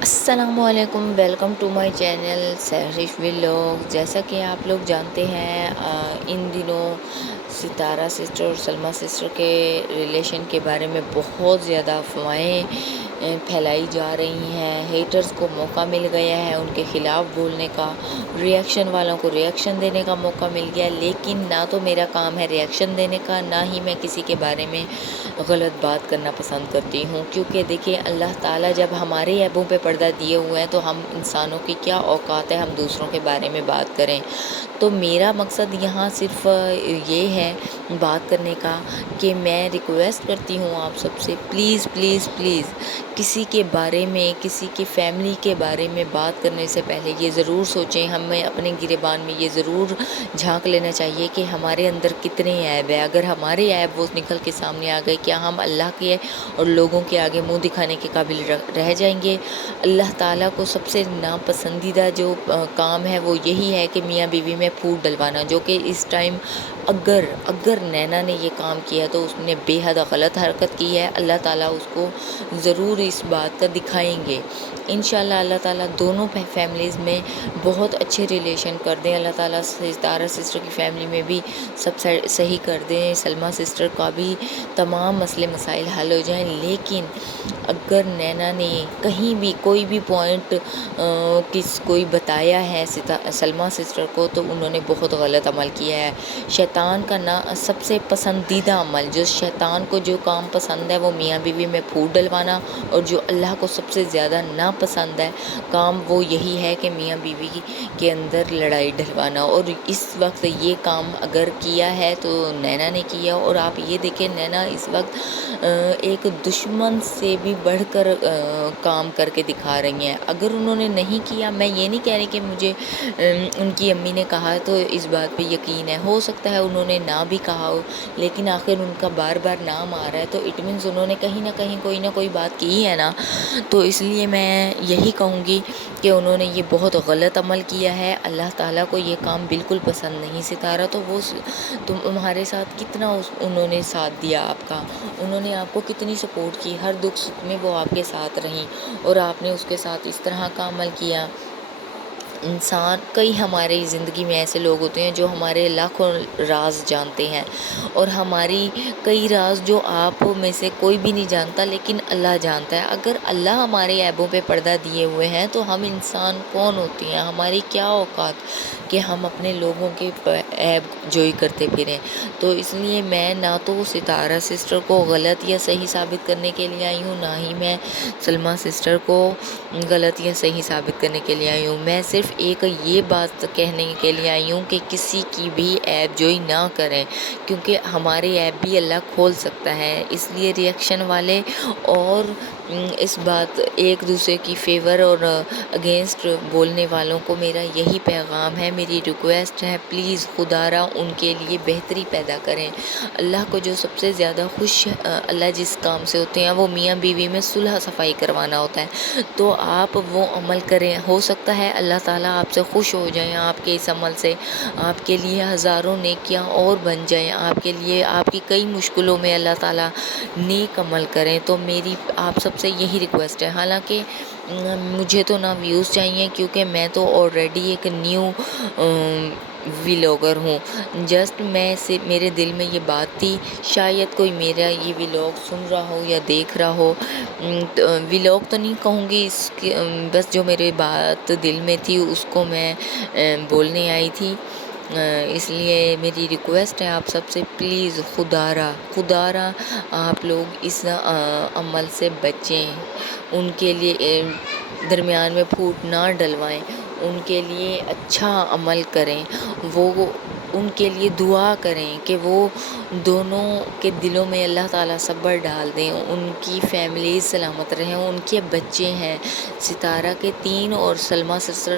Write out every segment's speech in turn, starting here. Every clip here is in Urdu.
السلام علیکم، welcome to my channel Sehrish vlog. جیسا کہ آپ لوگ جانتے ہیں ان دنوں ستارہ سسٹر اور سلمیٰ سسٹر کے ریلیشن کے بارے میں بہت زیادہ افواہیں پھیلائی جا رہی ہیں۔ ہیٹرز کو موقع مل گیا ہے ان کے خلاف بولنے کا، ریئیکشن والوں کو ریئیکشن دینے کا موقع مل گیا، لیکن نہ تو میرا کام ہے ریئیکشن دینے کا، نہ ہی میں کسی کے بارے میں غلط بات کرنا پسند کرتی ہوں، کیونکہ دیکھیں اللہ تعالیٰ جب ہمارے عیبوں پہ پردہ دیے ہوئے ہیں تو ہم انسانوں کی کیا اوقات ہے ہم دوسروں کے بارے میں بات کریں۔ تو میرا مقصد یہاں صرف یہ ہے بات کرنے کا کہ میں ریکویسٹ کرتی ہوں آپ سب سے، پلیز پلیز پلیز کسی کے بارے میں، کسی کی فیملی کے بارے میں بات کرنے سے پہلے یہ ضرور سوچیں، ہمیں اپنے گریبان میں یہ ضرور جھانک لینا چاہیے کہ ہمارے اندر کتنے عیب ہیں۔ اگر ہمارے عیب وہ نکل کے سامنے آ گئے، کیا ہم اللہ کے اور لوگوں کے آگے منہ دکھانے کے قابل رہ جائیں گے؟ اللہ تعالیٰ کو سب سے ناپسندیدہ جو کام ہے وہ یہی ہے کہ میاں بیوی میں پھوٹ ڈلوانا، جو کہ اس ٹائم اگر نینا نے یہ کام کیا تو اس نے بے حد غلط حرکت کی ہے۔ اللہ تعالیٰ اس کو ضرور اس بات کا دکھائیں گے۔ انشاءاللہ اللہ تعالیٰ دونوں فیملیز میں بہت اچھے ریلیشن کر دیں، اللہ تعالیٰ ستارہ سسٹر کی فیملی میں بھی سب صحیح کر دیں، سلمیٰ سسٹر کا بھی تمام مسئلے مسائل حل ہو جائیں۔ لیکن اگر نینا نے کہیں بھی کوئی بھی پوائنٹ کوئی بتایا ہے سلمیٰ سسٹر کو تو انہوں نے بہت غلط عمل کیا ہے۔ شیطان کا سب سے پسندیدہ عمل، جو شیطان کو جو کام پسند ہے وہ میاں بیوی میں پھوٹ ڈلوانا، اور جو اللہ کو سب سے زیادہ ناپسند ہے کام وہ یہی ہے کہ میاں بیوی کے اندر لڑائی ڈلوانا۔ اور اس وقت یہ کام اگر کیا ہے تو نینا نے کیا، اور آپ یہ دیکھیں نینا اس وقت ایک دشمن سے بھی بڑھ کر کام کر کے دکھا رہی ہیں۔ اگر انہوں نے نہیں کیا، میں یہ نہیں کہہ رہی کہ مجھے ان کی امی نے کہا تو اس بات پہ یقین ہے، ہو سکتا ہے انہوں نے نہ بھی کہا ہو، لیکن آخر ان کا بار بار نام آ رہا ہے تو اٹ مینس انہوں نے کہیں نہ کوئی بات کی ہے نا۔ تو اس لیے میں یہی کہوں گی کہ انہوں نے یہ بہت غلط عمل کیا ہے۔ اللہ تعالیٰ کو یہ کام بالکل پسند نہیں۔ ستارہ تو وہ تمہارے ساتھ کتنا انہوں نے ساتھ دیا آپ کا، انہوں نے آپ کو کتنی سپورٹ کی، ہر دکھ سکھ میں وہ آپ کے ساتھ رہیں، اور آپ نے اس کے ساتھ اس طرح کا عمل کیا۔ کئی ہماری زندگی میں ایسے لوگ ہوتے ہیں جو ہمارے لاکھوں راز جانتے ہیں، اور ہماری کئی راز جو آپ میں سے کوئی بھی نہیں جانتا لیکن اللہ جانتا ہے۔ اگر اللہ ہمارے عیبوں پہ پردہ دیے ہوئے ہیں تو ہم انسان کون ہوتے ہیں، ہماری کیا اوقات کہ ہم اپنے لوگوں کے عیب جوئی کرتے پھریں۔ تو اس لیے میں نہ تو ستارہ سسٹر کو غلط یا صحیح ثابت کرنے کے لیے آئی ہوں، نہ ہی میں سلمیٰ سسٹر کو غلط یا صحیح ثابت کرنے کے لیے آئی ہوں۔ میں صرف ایک یہ بات کہنے کے لیے آئی ہوں کہ کسی کی بھی عیب جوئی نہ کریں، کیونکہ ہمارے عیب بھی اللہ کھول سکتا ہے۔ اس لیے ریئیکشن والے اور اس بات ایک دوسرے کی فیور اور اگینسٹ بولنے والوں کو میرا یہی پیغام ہے، میری ریکویسٹ ہے، پلیز خدا را ان کے لیے بہتری پیدا کریں۔ اللہ کو جو سب سے زیادہ خوش اللہ جس کام سے ہوتے ہیں وہ میاں بیوی میں صلح صفائی کروانا ہوتا ہے، تو آپ وہ عمل کریں۔ ہو سکتا ہے اللہ تعالیٰ آپ سے خوش ہو جائیں، آپ کے اس عمل سے آپ کے لیے ہزاروں نیکیاں اور بن جائیں، آپ کے لیے آپ کی کئی مشکلوں میں اللہ تعالیٰ نیک عمل کریں۔ تو میری آپ سب سے یہی ریکویسٹ ہے، حالانکہ مجھے تو نہ ویوز چاہیے کیونکہ میں تو آلریڈی ایک نیو ویلاگر ہوں، جسٹ میرے دل میں یہ بات تھی، شاید کوئی میرا یہ ویلاگ سن رہا ہو یا دیکھ رہا ہو، ویلاگ تو نہیں کہوں گی، بس جو میرے بات دل میں تھی اس کو میں بولنے آئی تھی۔ اس لیے میری ریکویسٹ ہے آپ سب سے، پلیز خدا را آپ لوگ اس عمل سے بچیں، ان کے لیے درمیان میں پھوٹ نہ ڈلوائیں، ان کے لیے اچھا عمل کریں، وہ ان کے لیے دعا کریں کہ وہ دونوں کے دلوں میں اللہ تعالیٰ صبر ڈال دیں، ان کی فیملیز سلامت رہیں، ان کے بچے ہیں، ستارہ کے 3 اور سلمیٰ سسٹر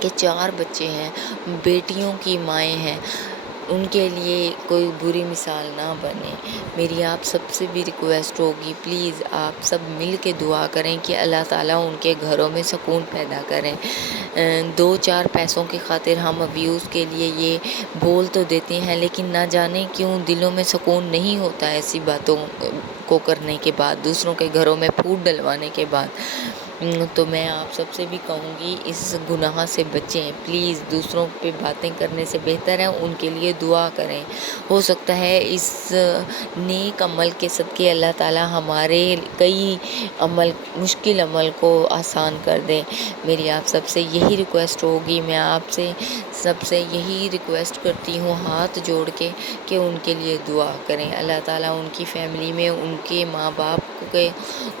کے 4 بچے ہیں، بیٹیوں کی مائیں ہیں، ان کے لیے کوئی بری مثال نہ بنے۔ میری آپ سب سے بھی ریکویسٹ ہوگی، پلیز آپ سب مل کے دعا کریں کہ اللہ تعالیٰ ان کے گھروں میں سکون پیدا کریں۔ 2-4 پیسوں کی خاطر ہم ویوز کے لیے یہ بول تو دیتے ہیں، لیکن نہ جانے کیوں دلوں میں سکون نہیں ہوتا ایسی باتوں کو کرنے کے بعد، دوسروں کے گھروں میں پھوٹ ڈلوانے کے بعد۔ تو میں آپ سب سے بھی کہوں گی اس گناہ سے بچیں پلیز. دوسروں پہ باتیں کرنے سے بہتر ہے ان کے لیے دعا کریں. ہو سکتا ہے اس نیک عمل کے صدقے اللہ تعالیٰ ہمارے کئی مشکل عمل کو آسان کر دے. میری آپ سب سے یہی ریکویسٹ ہوگی، میں آپ سے سب سے یہی ریکویسٹ کرتی ہوں ہاتھ جوڑ کے کہ ان کے لیے دعا کریں. اللہ تعالیٰ ان کی فیملی میں ان کے ماں باپ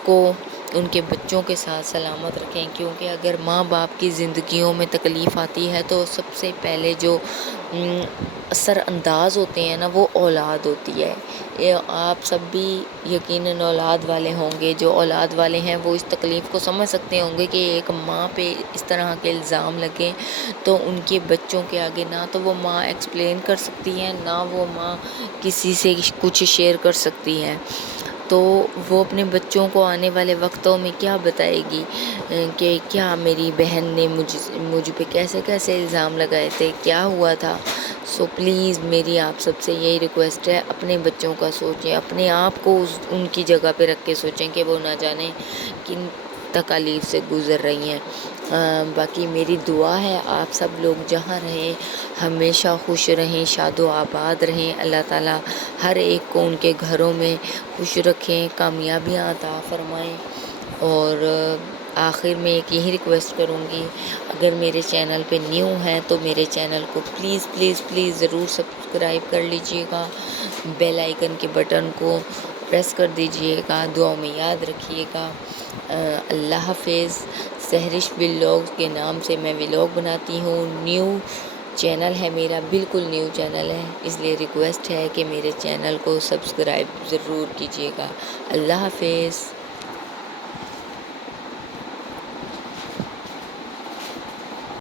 کو ان کے بچوں کے ساتھ سلامت رکھیں، کیونکہ اگر ماں باپ کی زندگیوں میں تکلیف آتی ہے تو سب سے پہلے جو اثر انداز ہوتے ہیں نا وہ اولاد ہوتی ہے. آپ سب بھی یقیناً اولاد والے ہوں گے. جو اولاد والے ہیں وہ اس تکلیف کو سمجھ سکتے ہوں گے کہ ایک ماں پہ اس طرح کے الزام لگیں تو ان کے بچوں کے آگے نہ تو وہ ماں ایکسپلین کر سکتی ہے، نہ وہ ماں کسی سے کچھ شیئر کر سکتی ہے. تو وہ اپنے بچوں کو آنے والے وقتوں میں کیا بتائے گی کہ کیا میری بہن نے مجھ پہ کیسے کیسے الزام لگائے تھے، کیا ہوا تھا. سو پلیز میری آپ سب سے یہی ریکویسٹ ہے، اپنے بچوں کا سوچیں، اپنے آپ کو ان کی جگہ پہ رکھ کے سوچیں کہ وہ نہ جانے کن تکالیف سے گزر رہی ہیں. باقی میری دعا ہے آپ سب لوگ جہاں رہیں ہمیشہ خوش رہیں، شاد و آباد رہیں. اللہ تعالیٰ ہر ایک کو ان کے گھروں میں خوش رکھیں، کامیابیاں عطا فرمائیں. اور آخر میں ایک یہی ریکویسٹ کروں گی، اگر میرے چینل پہ نیو ہیں تو میرے چینل کو پلیز پلیز پلیز ضرور سبسکرائب کر لیجئے گا. بیل آئیکن کے بٹن کو پریس کر دیجئے گا. دعاؤں میں یاد رکھیے گا. اللہ حافظ. سحرش ولاگ کے نام سے میں ولاگ بناتی ہوں. نیو چینل ہے میرا، بالکل نیو چینل ہے، اس لیے ریکویسٹ ہے کہ میرے چینل کو سبسکرائب ضرور کیجیے گا. اللہ حافظ.